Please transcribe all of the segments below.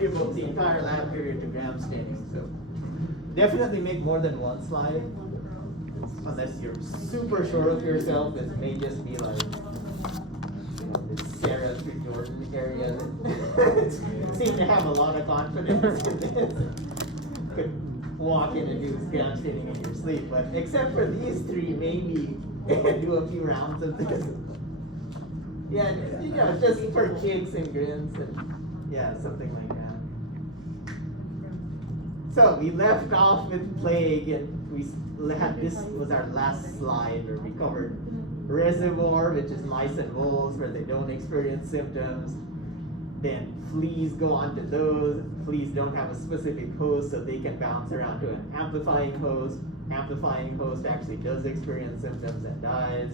devote the entire lab period to gram staining. So definitely make more than one slide, unless you're super sure of yourself. It may just be like, this Sarah through Jordan area that seem to have a lot of confidence in this. Could walk in and do gram staining in your sleep, but except for these three, maybe do a few rounds of this. Yeah, just for kicks and grins and yeah, something like that. So we left off with plague, and this was our last slide where we covered reservoir, which is mice and wolves where they don't experience symptoms. Then fleas go on to those. Fleas don't have a specific host, so they can bounce around to an amplifying host. Amplifying host actually does experience symptoms and dies.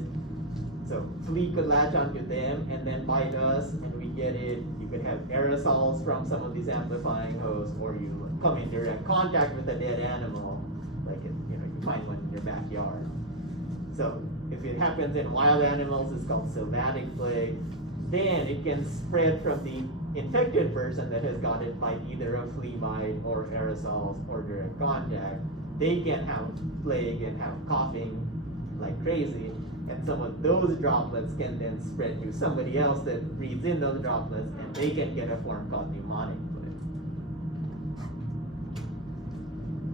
So flea could latch onto them and then bite us, and we get it. You could have aerosols from some of these amplifying hosts, or you come in direct contact with a dead animal, like you find one in your backyard. So if it happens in wild animals, it's called sylvatic plague. Then it can spread from the infected person that has got it by either a flea bite or aerosols or direct contact. They can have plague and have coughing like crazy, and some of those droplets can then spread to somebody else that breathes in those droplets, and they can get a form called pneumonic plague.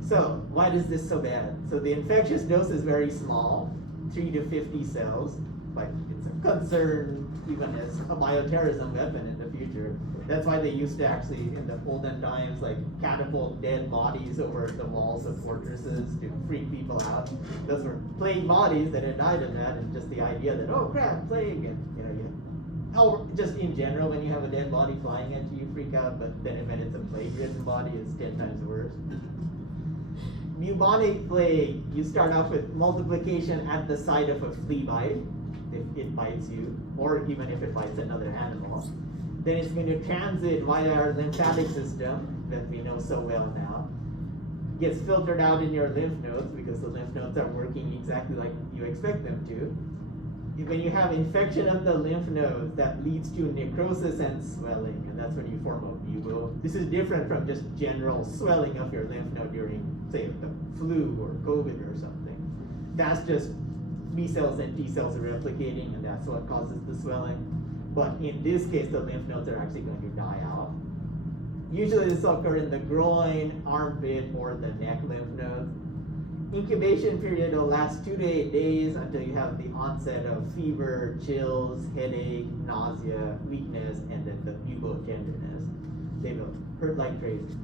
So why is this so bad? So the infectious dose is very small, 3 to 50 cells, but it's a concern even as a bioterrorism weapon in the future. That's why they used to actually, in the olden times, like catapult dead bodies over the walls of fortresses to freak people out. Those were plague bodies that had died of that, and just the idea that, oh crap, plague, and just in general, when you have a dead body flying at you, you freak out, but then when it's a plague-ridden body, it's 10 times worse. Bubonic plague, you start off with multiplication at the site of a flea bite, if it bites you, or even if it bites another animal. Then it's going to transit via our lymphatic system that we know so well now. Gets filtered out in your lymph nodes because the lymph nodes are working exactly like you expect them to. When you have infection of the lymph nodes, that leads to necrosis and swelling, and that's when you form a bubo. This is different from just general swelling of your lymph node during, say, the flu or COVID or something. That's just B cells and T cells replicating, and that's what causes the swelling. But in this case, the lymph nodes are actually going to die out. Usually this will occur in the groin, armpit, or the neck lymph nodes. Incubation period will last 2 to 8 days until you have the onset of fever, chills, headache, nausea, weakness, and then the bubo tenderness. They will hurt like crazy.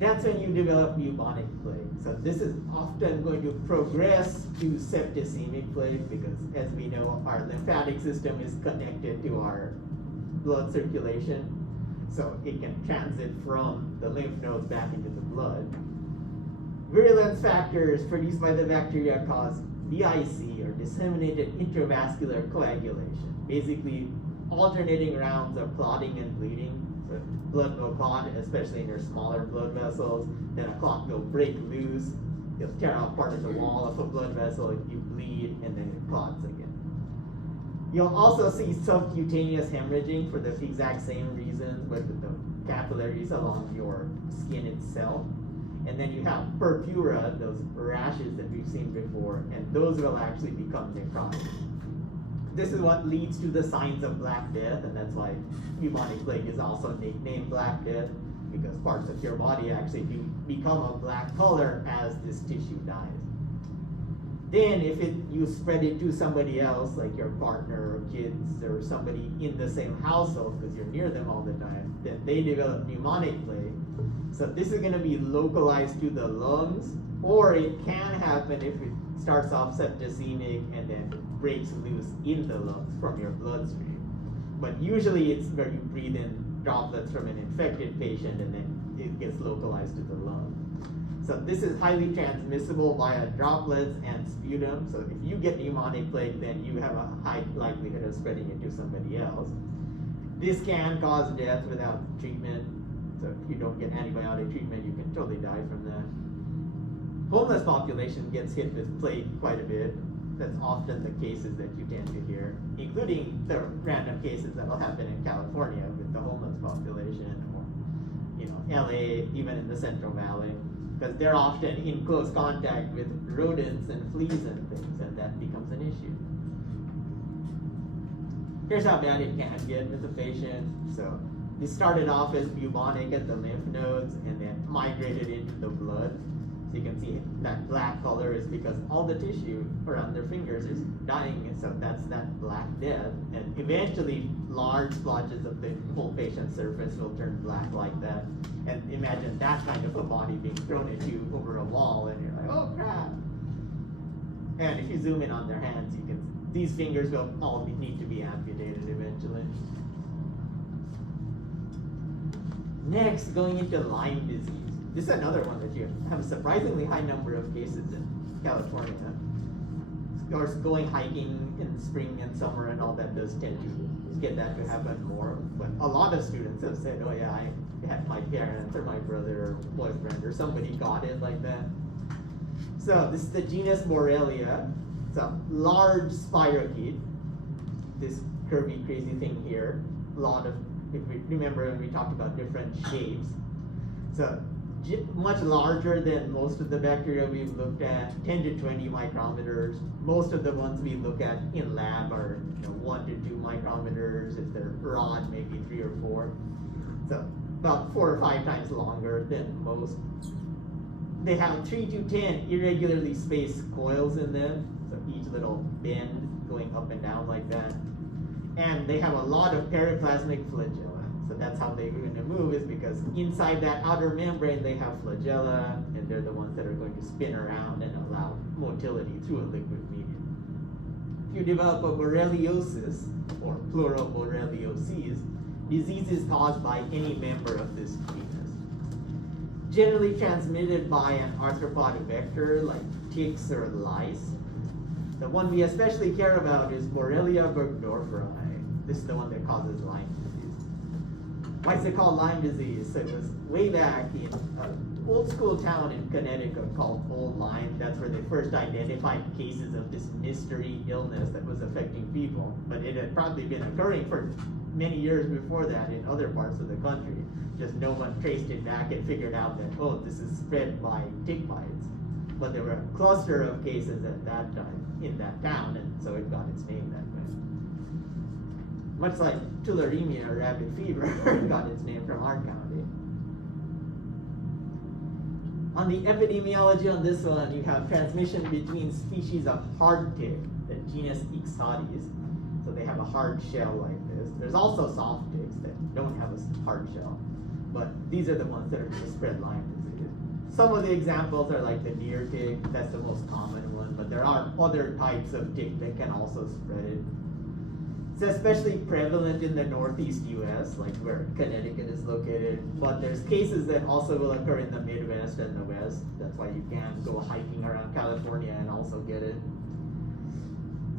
That's when you develop bubonic plague. So this is often going to progress to septicemic plague because, as we know, our lymphatic system is connected to our blood circulation. So it can transit from the lymph nodes back into the blood. Virulence factors produced by the bacteria cause DIC, or disseminated intravascular coagulation. Basically, alternating rounds of clotting and bleeding. So blood will clot, especially in your smaller blood vessels. Then a clot will break loose. It'll tear out part of the wall of a blood vessel. You bleed, and then it clots again. You'll also see subcutaneous hemorrhaging for the exact same reasons, with the capillaries along your skin itself. And then you have purpura, those rashes that we've seen before, and those will actually become necrotic. This is what leads to the signs of Black Death, and that's why bubonic plague is also nicknamed Black Death, because parts of your body actually do become a black color as this tissue dies. Then if you spread it to somebody else, like your partner or kids or somebody in the same household, because you're near them all the time, then they develop pneumonic plague. So this is going to be localized to the lungs, or it can happen if it starts off septicemic and then breaks loose in the lungs from your bloodstream. But usually it's where you breathe in droplets from an infected patient and then it gets localized to the lung. So this is highly transmissible via droplets and sputum. So if you get pneumonic plague, then you have a high likelihood of spreading it to somebody else. This can cause death without treatment. So if you don't get antibiotic treatment, you can totally die from that. Homeless population gets hit with plague quite a bit. That's often the cases that you tend to hear, including the random cases that will happen in California with the homeless LA, even in the Central Valley, because they're often in close contact with rodents and fleas and things, and that becomes an issue. Here's how bad it can get with the patient. So this started off as bubonic at the lymph nodes and then migrated into the blood. So you can see that black color is because all the tissue around their fingers is dying, and so that's that black death. And eventually large splotches of the whole patient's surface will turn black like that. And imagine that kind of a body being thrown at you over a wall, and you're like, oh crap. And if you zoom in on their hands, you can, these fingers will all need to be amputated eventually. Next, going into Lyme disease. This is another one that you have a surprisingly high number of cases in California. Of course, going hiking in spring and summer and all that does tend to get that to happen more. But a lot of students have said, oh yeah, I had my parents or my brother or boyfriend or somebody got it like that. So this is the genus Borrelia. It's a large spirochete. This curvy, crazy thing here. A lot of, if we remember when we talked about different shapes. So much larger than most of the bacteria we've looked at, 10 to 20 micrometers. Most of the ones we look at in lab are 1 to 2 micrometers. If they're rod, maybe 3 or 4. So about 4 or 5 times longer than most. They have 3 to 10 irregularly spaced coils in them. So each little bend going up and down like that. And they have a lot of periplasmic flagella. So that's how they're going to move, is because inside that outer membrane they have flagella, and they're the ones that are going to spin around and allow motility through a liquid medium. If you develop a borreliosis, or plural borrelioses, disease is caused by any member of this genus. Generally transmitted by an arthropod vector like ticks or lice. The one we especially care about is Borrelia burgdorferi. This is the one that causes Lyme disease. Why is it called Lyme disease? So it was way back in an old school town in Connecticut called Old Lyme. That's where they first identified cases of this mystery illness that was affecting people. But it had probably been occurring for many years before that in other parts of the country. Just no one traced it back and figured out that, oh, this is spread by tick bites. But there were a cluster of cases at that time in that town, and so it got its name that way. Much like tularemia or rabbit fever got its name from our county. On the epidemiology on this one, you have transmission between species of hard tick, the genus Ixodes. So they have a hard shell like this. There's also soft ticks that don't have a hard shell, but these are the ones that are going to spread Lyme disease. Some of the examples are like the deer tick, that's the most common one, but there are other types of tick that can also spread it. It's especially prevalent in the northeast US, like where Connecticut is located, but there's cases that also will occur in the Midwest and the West. That's why you can go hiking around California and also get it.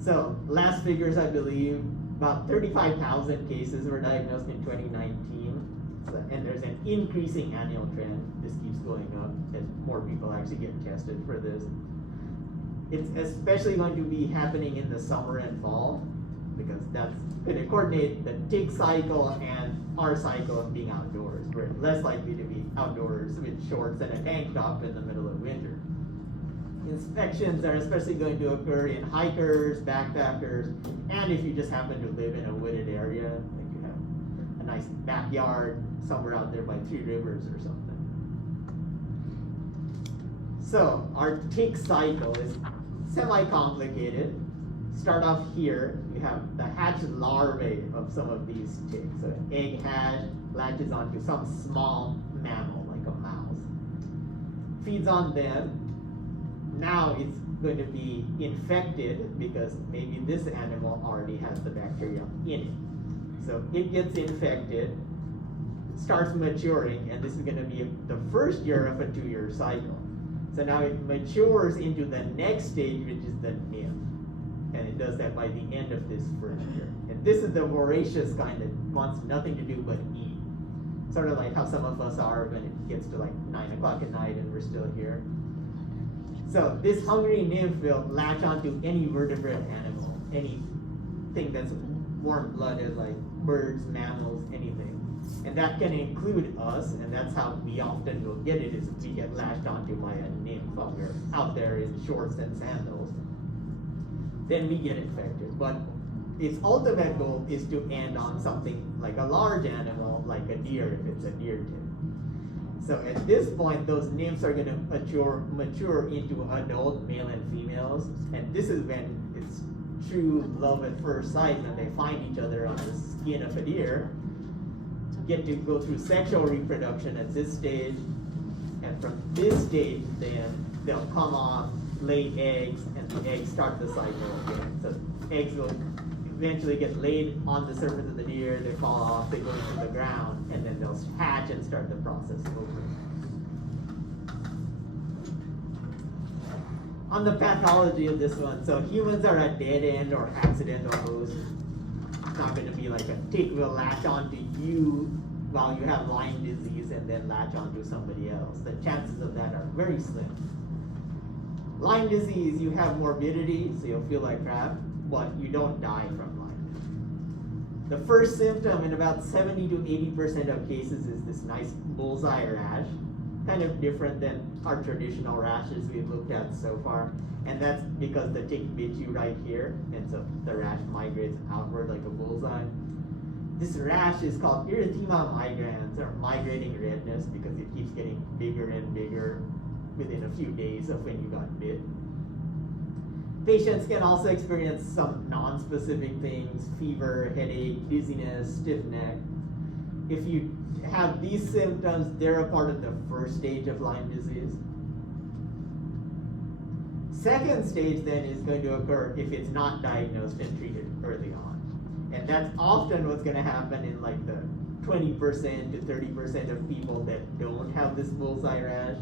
So last figures, I believe, about 35,000 cases were diagnosed in 2019. So, and there's an increasing annual trend. This keeps going up as more people actually get tested for this. It's especially going to be happening in the summer and fall, because that's going to coordinate the tick cycle and our cycle of being outdoors. We're less likely to be outdoors with shorts and a tank top in the middle of winter. Inspections are especially going to occur in hikers, backpackers, and if you just happen to live in a wooded area, like you have a nice backyard somewhere out there by 3 rivers or something. So our tick cycle is semi-complicated. Start off here, you have the hatched larvae of some of these ticks. So an egg hatch latches onto some small mammal, like a mouse. Feeds on them. Now it's going to be infected because maybe this animal already has the bacteria in it. So it gets infected, starts maturing, and this is going to be the first year of a 2-year cycle. So now it matures into the next stage, which is the nymph. And it does that by the end of this first year. And this is the voracious kind that wants nothing to do but eat. Sort of like how some of us are when it gets to like 9 o'clock at night and we're still here. So this hungry nymph will latch onto any vertebrate animal, anything that's warm-blooded, like birds, mammals, anything. And that can include us, and that's how we often will get it, is we get latched onto by a nymph while we're out there in shorts and sandals. Then we get infected. But its ultimate goal is to end on something like a large animal, like a deer, if it's a deer tick. So at this point, those nymphs are going to mature into adult male and females, and this is when it's true love at first sight, when they find each other on the skin of a deer, get to go through sexual reproduction at this stage, and from this stage, then they'll come off, lay eggs, and the eggs start the cycle again. So eggs will eventually get laid on the surface of the deer, they fall off, they go into the ground, and then they'll hatch and start the process over. On the pathology of this one, so humans are a dead end or accidental host. It's not going to be like a tick will latch onto you while you have Lyme disease and then latch onto somebody else. The chances of that are very slim. Lyme disease, you have morbidity, so you'll feel like crap, but you don't die from Lyme. The first symptom in about 70 to 80% of cases is this nice bullseye rash, kind of different than our traditional rashes we've looked at so far. And that's because the tick bit you right here, and so the rash migrates outward like a bullseye. This rash is called erythema migrans, or migrating redness, because it keeps getting bigger and bigger within a few days of when you got bit. Patients can also experience some non-specific things: fever, headache, dizziness, stiff neck. If you have these symptoms, they're a part of the first stage of Lyme disease. Second stage then is going to occur if it's not diagnosed and treated early on. And that's often what's going to happen in like the 20% to 30% of people that don't have this bullseye rash.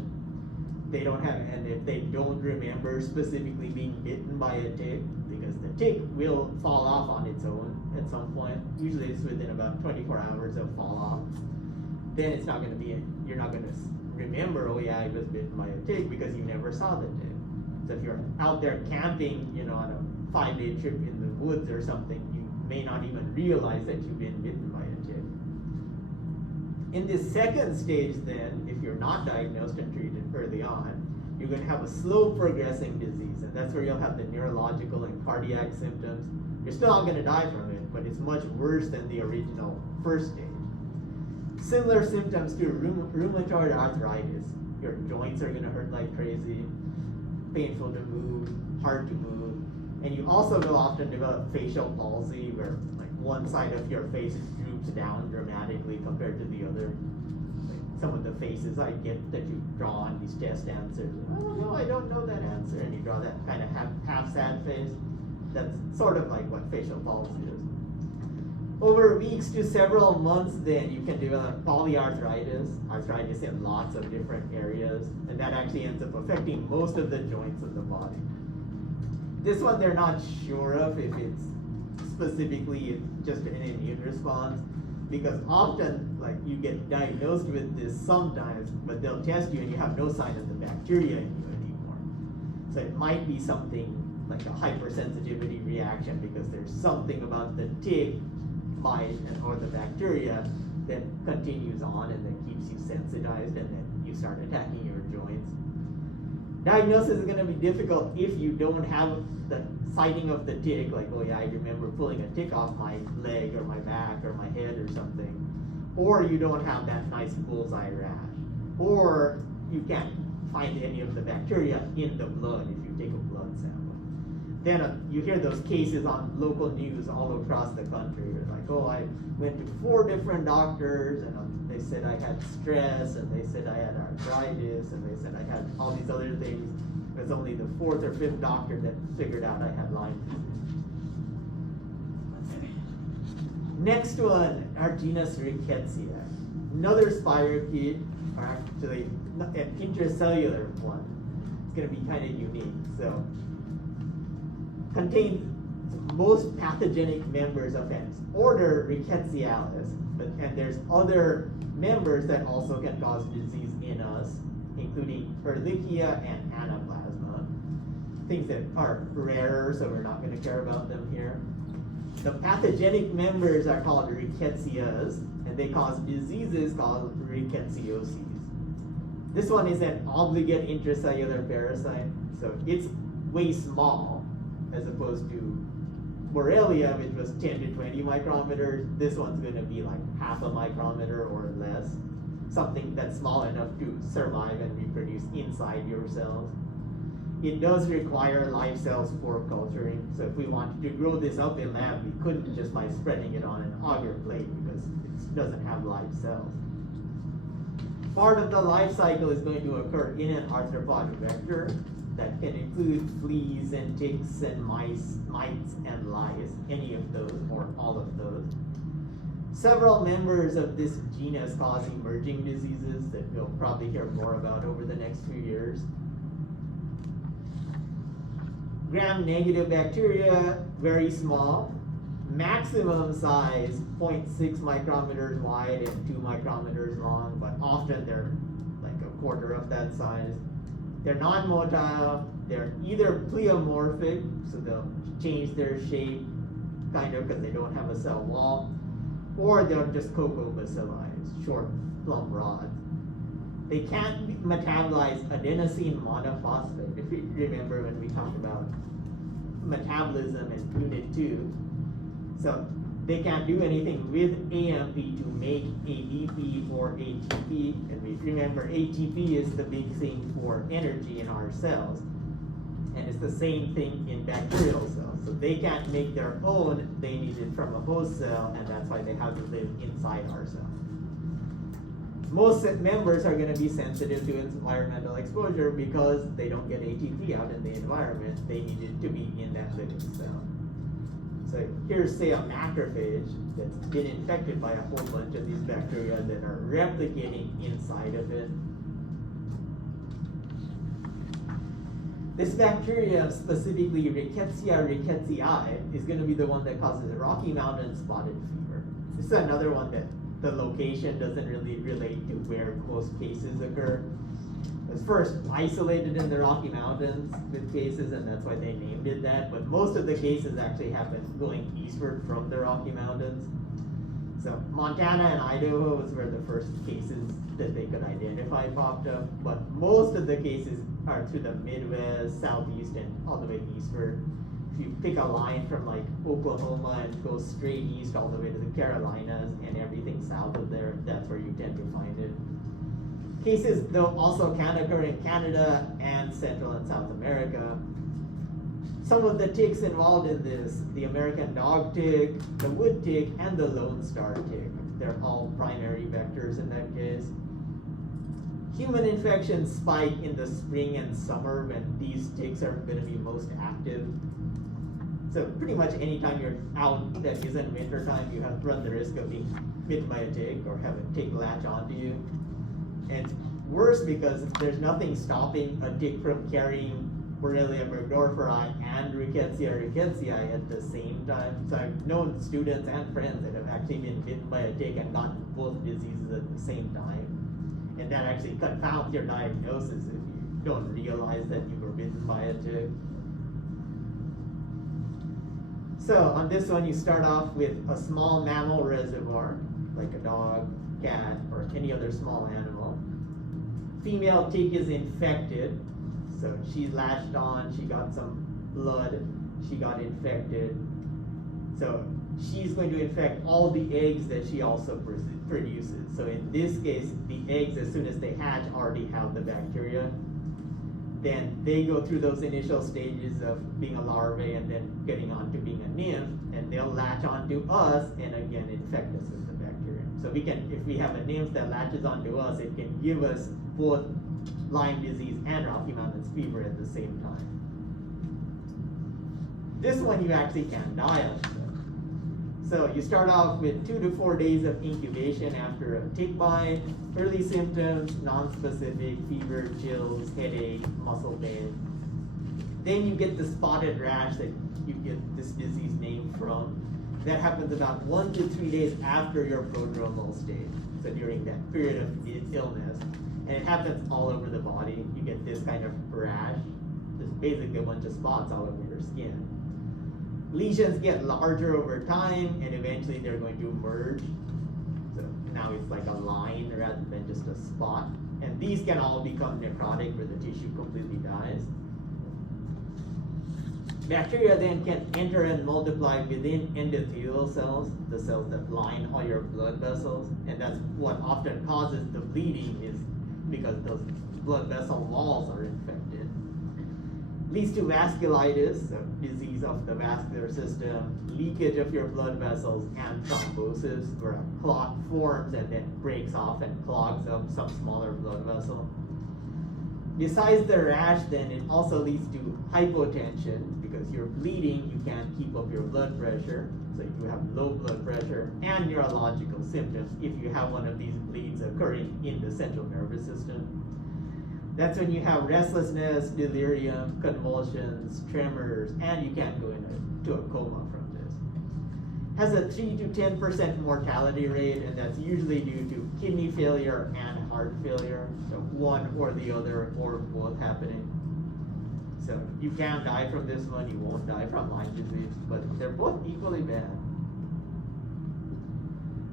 They don't have, and if they don't remember specifically being bitten by a tick, because the tick will fall off on its own at some point. Usually it's within about 24 hours of fall off. Then it's not going to be, you're not going to remember, oh yeah, I was bitten by a tick, because you never saw the tick. So if you're out there camping, on a 5-day trip in the woods or something, you may not even realize that you've been bitten by a tick. In this second stage then, if you're not diagnosed and treated early on, you're going to have a slow progressing disease, and that's where you'll have the neurological and cardiac symptoms. You're still not going to die from it, but it's much worse than the original first stage. Similar symptoms to rheumatoid arthritis. Your joints are going to hurt like crazy, painful to move, hard to move, and you also will often develop facial palsy, where like one side of your face droops down dramatically compared to the other. Like some of the faces I get that you draw on these test answers, oh no, I don't know that answer, and you draw that kind of half sad face. That's sort of like what facial palsy is. Over weeks to several months then, you can develop polyarthritis, arthritis in lots of different areas, and that actually ends up affecting most of the joints of the body. This one they're not sure of if it's specifically just an immune response, because often like you get diagnosed with this sometimes, but they'll test you and you have no sign of the bacteria in you anymore. So it might be something like a hypersensitivity reaction, because there's something about the tick bite or the bacteria that continues on and then keeps you sensitized, and then you start attacking your joints. Diagnosis is going to be difficult if you don't have the sighting of the tick, like, oh yeah, I remember pulling a tick off my leg or my back or my head or something, or you don't have that nice bullseye rash, or you can't find any of the bacteria in the blood if you take a blood sample. Then you hear those cases on local news all across the country. You're like, oh, I went to 4 different doctors, and they said I had stress, and they said I had arthritis, and they said I had all these other things. It was only the 4th or 5th doctor that figured out I had Lyme disease. Next one, our genus Rickettsia. Another spirochete, or actually an intracellular one. It's going to be kind of unique. So, contains most pathogenic members of an order Rickettsialis, and there's other members that also can cause disease in us, including Ehrlichia and Anaplasma, things that are rarer, so we're not going to care about them here. The pathogenic members are called Rickettsias, and they cause diseases called rickettsiosis. This one is an obligate intracellular parasite, so it's way small as opposed to Borrelia, which was 10 to 20 micrometers. This one's going to be like half a micrometer or less, something that's small enough to survive and reproduce inside your cells. It does require live cell spore culturing, so if we wanted to grow this up in lab, we couldn't just by spreading it on an agar plate because it doesn't have live cells. Part of the life cycle is going to occur in an arthropod vector that can include fleas and ticks and mites and lice, any of those or all of those. Several members of this genus cause emerging diseases that we'll probably hear more about over the next few years. Gram-negative bacteria, very small. Maximum size, 0.6 micrometers wide and 2 micrometers long, but often they're like a quarter of that size. They're non-motile, they're either pleomorphic, so they'll change their shape, kind of because they don't have a cell wall, or they're just cocobacilli, short plumb rods. They can't metabolize adenosine monophosphate, if you remember when we talked about metabolism in Unit 2. So they can't do anything with AMP to make ADP or ATP. And we remember ATP is the big thing for energy in our cells. And it's the same thing in bacterial cells. So they can't make their own, they need it from a host cell, and that's why they have to live inside our cells. Most members are going to be sensitive to environmental exposure because they don't get ATP out in the environment. They need it to be in that living cell. So here's, say, a macrophage that's been infected by a whole bunch of these bacteria that are replicating inside of it. This bacteria, specifically Rickettsia rickettsii, is going to be the one that causes Rocky Mountain spotted fever. This is another one that the location doesn't really relate to where most cases occur. It was first isolated in the Rocky Mountains with cases, and that's why they named it that, but most of the cases actually happen going eastward from the Rocky Mountains. So Montana and Idaho was where the first cases that they could identify popped up, but most of the cases are through the Midwest, Southeast, and all the way eastward. If you pick a line from like Oklahoma and go straight east all the way to the Carolinas and everything south of there, that's where you tend to find it. Cases, though, also can occur in Canada and Central and South America. Some of the ticks involved in this, the American dog tick, the wood tick, and the Lone Star tick. They're all primary vectors in that case. Human infections spike in the spring and summer when these ticks are going to be most active. So pretty much anytime you're out that isn't winter time, you have run the risk of being bitten by a tick or have a tick latch onto you. And it's worse because there's nothing stopping a tick from carrying Borrelia burgdorferi and Rickettsia rickettsii at the same time. So I've known students and friends that have actually been bitten by a tick and gotten both diseases at the same time. And that actually confounds your diagnosis if you don't realize that you were bitten by a tick. So on this one, you start off with a small mammal reservoir, like a dog, cat, or any other small animal. Female tick is infected, so she's latched on, she got some blood, she got infected. So she's going to infect all the eggs that she also produces. So in this case, the eggs, as soon as they hatch, already have the bacteria. Then they go through those initial stages of being a larvae and then getting on to being a nymph, and they'll latch onto us and again infect us with the bacteria. So we can, if we have a nymph that latches onto us, it can give us both Lyme disease and Rocky Mountains fever at the same time. This one you actually can die of. So you start off with 2 to 4 days of incubation after a tick bite. Early symptoms, non-specific, fever, chills, headache, muscle pain. Then you get the spotted rash that you get this disease name from. That happens about 1 to 3 days after your prodromal stage. So during that period of illness. And it happens all over the body. You get this kind of rash. There's basically a bunch of spots all over your skin. Lesions get larger over time, and eventually they're going to merge. So now it's like a line rather than just a spot. And these can all become necrotic where the tissue completely dies. Bacteria then can enter and multiply within endothelial cells, the cells that line all your blood vessels, and that's what often causes the bleeding, is because those blood vessel walls are infected. Leads to vasculitis, a disease of the vascular system, leakage of your blood vessels, and thrombosis, where a clot forms and then breaks off and clogs up some smaller blood vessel. Besides the rash, then it also leads to hypotension, because you're bleeding, you can't keep up your blood pressure, so you have low blood pressure, and neurological symptoms if you have one of these bleeds occurring in the central nervous system. That's when you have restlessness, delirium, convulsions, tremors, and you can go into a coma from this. Has a 3 to 10% mortality rate, and that's usually due to kidney failure and heart failure, so one or the other or both happening. So you can die from this one, you won't die from Lyme disease, but they're both equally bad.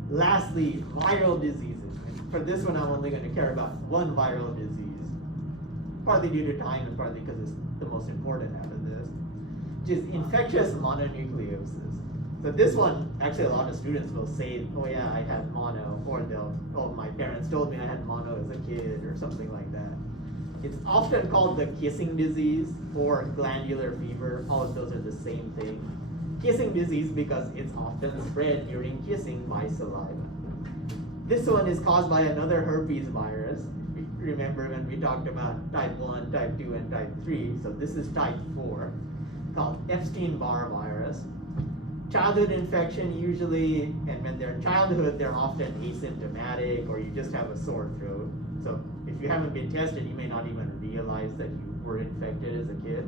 Lastly, viral diseases. For this one, I'm only going to care about one viral disease, partly due to time and partly because it's the most important out of this, which is infectious mononucleosis. So this one, actually a lot of students will say, oh yeah, I had mono, or they'll, oh, my parents told me I had mono as a kid, or something like that. It's often called the kissing disease or glandular fever. All of those are the same thing. Kissing disease because it's often spread during kissing by saliva. This one is caused by another herpes virus. Remember when we talked about type 1, type 2, and type 3. So this is type 4, called Epstein-Barr virus. Childhood infection usually, and when they're in childhood, they're often asymptomatic, or you just have a sore throat. So if you haven't been tested, you may not even realize that you were infected as a kid.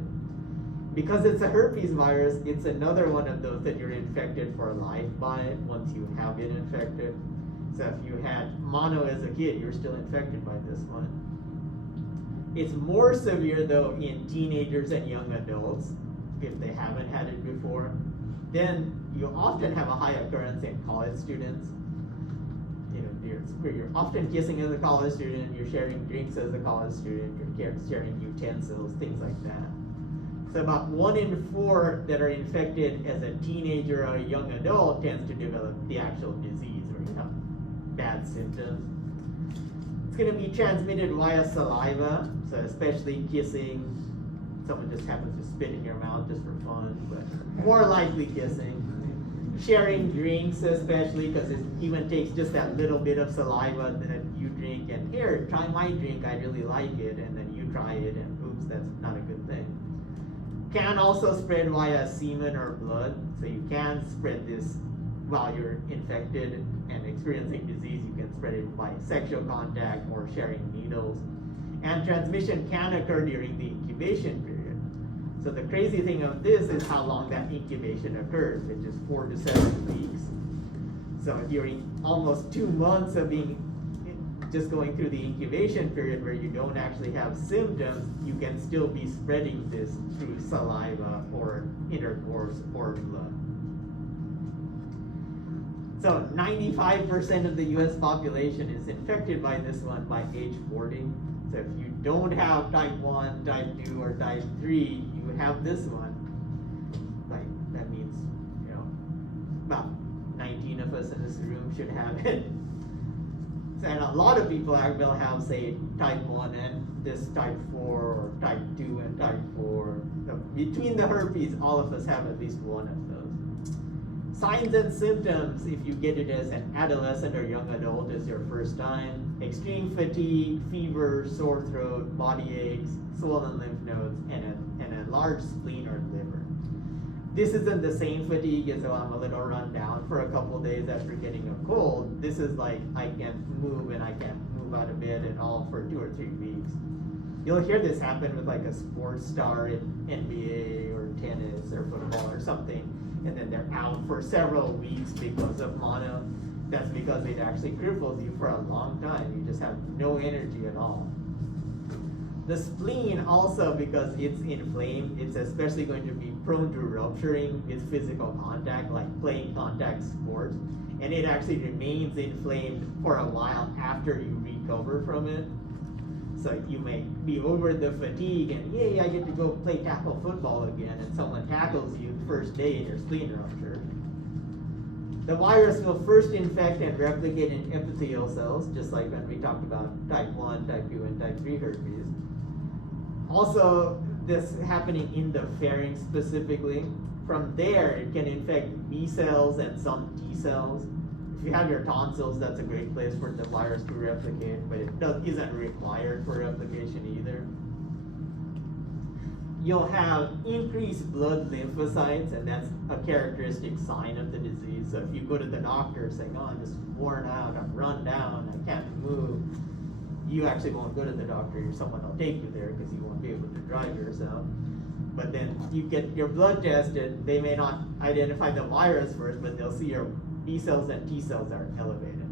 Because it's a herpes virus, it's another one of those that you're infected for life by once you have been infected. So if you had mono as a kid, you're still infected by this one. It's more severe though in teenagers and young adults, if they haven't had it before. Then you often have a high occurrence in college students. You know, you're often kissing as a college student, you're sharing drinks as a college student, you're sharing utensils, things like that. So about 1 in 4 that are infected as a teenager or a young adult tends to develop the actual disease, or you have bad symptoms. It's going to be transmitted via saliva, so especially kissing. Someone just happens to spit in your mouth just for fun, but more likely kissing. Sharing drinks, especially because it even takes just that little bit of saliva that you drink, and here, try my drink, I really like it, and then you try it, and oops, that's not a good thing. Can also spread via semen or blood, so you can spread this while you're infected and experiencing disease. You can spread it by sexual contact or sharing needles. And transmission can occur during the incubation period. So the crazy thing of this is how long that incubation occurs, which is 4 to 7 weeks. So during almost 2 months of being just going through the incubation period where you don't actually have symptoms, you can still be spreading this through saliva or intercourse or blood. So 95% of the US population is infected by this one by age 40. So if you don't have type 1, type 2, or type 3, you have this one. Like, that means, you know, about 19 of us in this room should have it. And a lot of people will have, say, type 1 and this type 4, or type 2 and type 4. So between the herpes, all of us have at least one of those. Signs and symptoms, if you get it as an adolescent or young adult, is your first time: extreme fatigue, fever, sore throat, body aches, swollen lymph nodes, and a large spleen or liver. This isn't the same fatigue as, oh, I'm a little run down for a couple days after getting a cold. This is like, I can't move and I can't move out of bed at all for 2 or 3 weeks. You'll hear this happen with like a sports star in NBA or tennis or football or something, and then they're out for several weeks because of mono. That's because it actually cripples you for a long time. You just have no energy at all. The spleen also, because it's inflamed, it's especially going to be prone to rupturing with physical contact, like playing contact sports. and it actually remains inflamed for a while after you recover from it. So you may be over the fatigue and, yay, I get to go play tackle football again, and someone tackles you the first day and your spleen rupture. The virus will first infect and replicate in epithelial cells, just like when we talked about type 1, type 2, and type 3 herpes. Also, this happening in the pharynx specifically. From there, it can infect B cells and some T cells. If you have your tonsils, that's a great place for the virus to replicate, but it isn't required for replication either. You'll have increased blood lymphocytes, and that's a characteristic sign of the disease. So if you go to the doctor saying, oh, I'm just worn out, I'm run down, I can't move, you actually won't go to the doctor. Someone will take you there because you won't be able to drive yourself. But then you get your blood tested, they may not identify the virus first, but they'll see your B cells and T cells are elevated.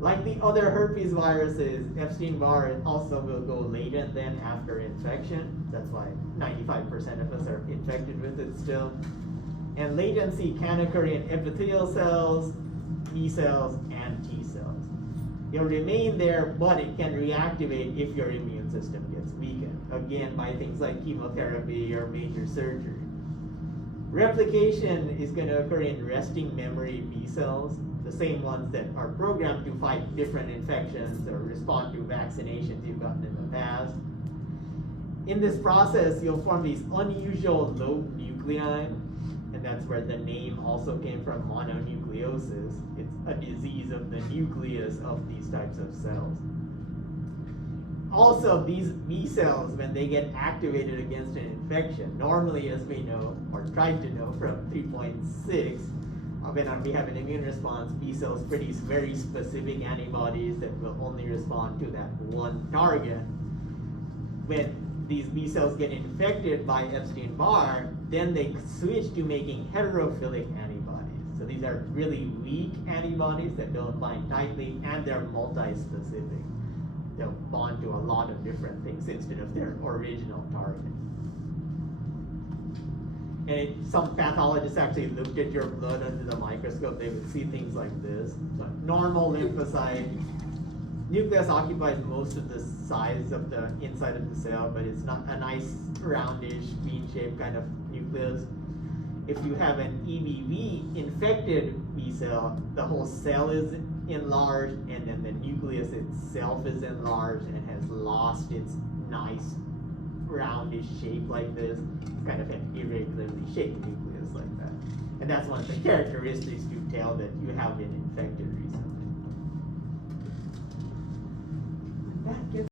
Like the other herpes viruses, Epstein-Barr also will go latent then after infection. That's why 95% of us are infected with it still. And latency can occur in epithelial cells, B cells, and T cells. It'll remain there, but it can reactivate if your immune system gets weakened, again by things like chemotherapy or major surgery. Replication is going to occur in resting memory B cells, the same ones that are programmed to fight different infections or respond to vaccinations you've gotten in the past. In this process, you'll form these unusual lobe nuclei, and that's where the name also came from, mononucleosis. It's a disease of the nucleus of these types of cells. Also, these B cells, when they get activated against an infection, normally, as we know, or tried to know from 3.6, when we have an immune response, B cells produce very specific antibodies that will only respond to that one target. When these B cells get infected by Epstein-Barr, then they switch to making heterophilic antibodies. So these are really weak antibodies that don't bind tightly, and they're multi-specific. They'll bond to a lot of different things instead of their original target. And some pathologists actually looked at your blood under the microscope. They would see things like this. So normal lymphocyte. Nucleus occupies most of the size of the inside of the cell, but it's not a nice roundish bean-shaped kind of nucleus. If you have an EBV infected B cell, the whole cell is enlarged, and then the nucleus itself is enlarged and has lost its nice roundish shape like this. It's kind of an irregularly shaped nucleus like that. And that's one of the characteristics to tell that you have been infected recently. That gets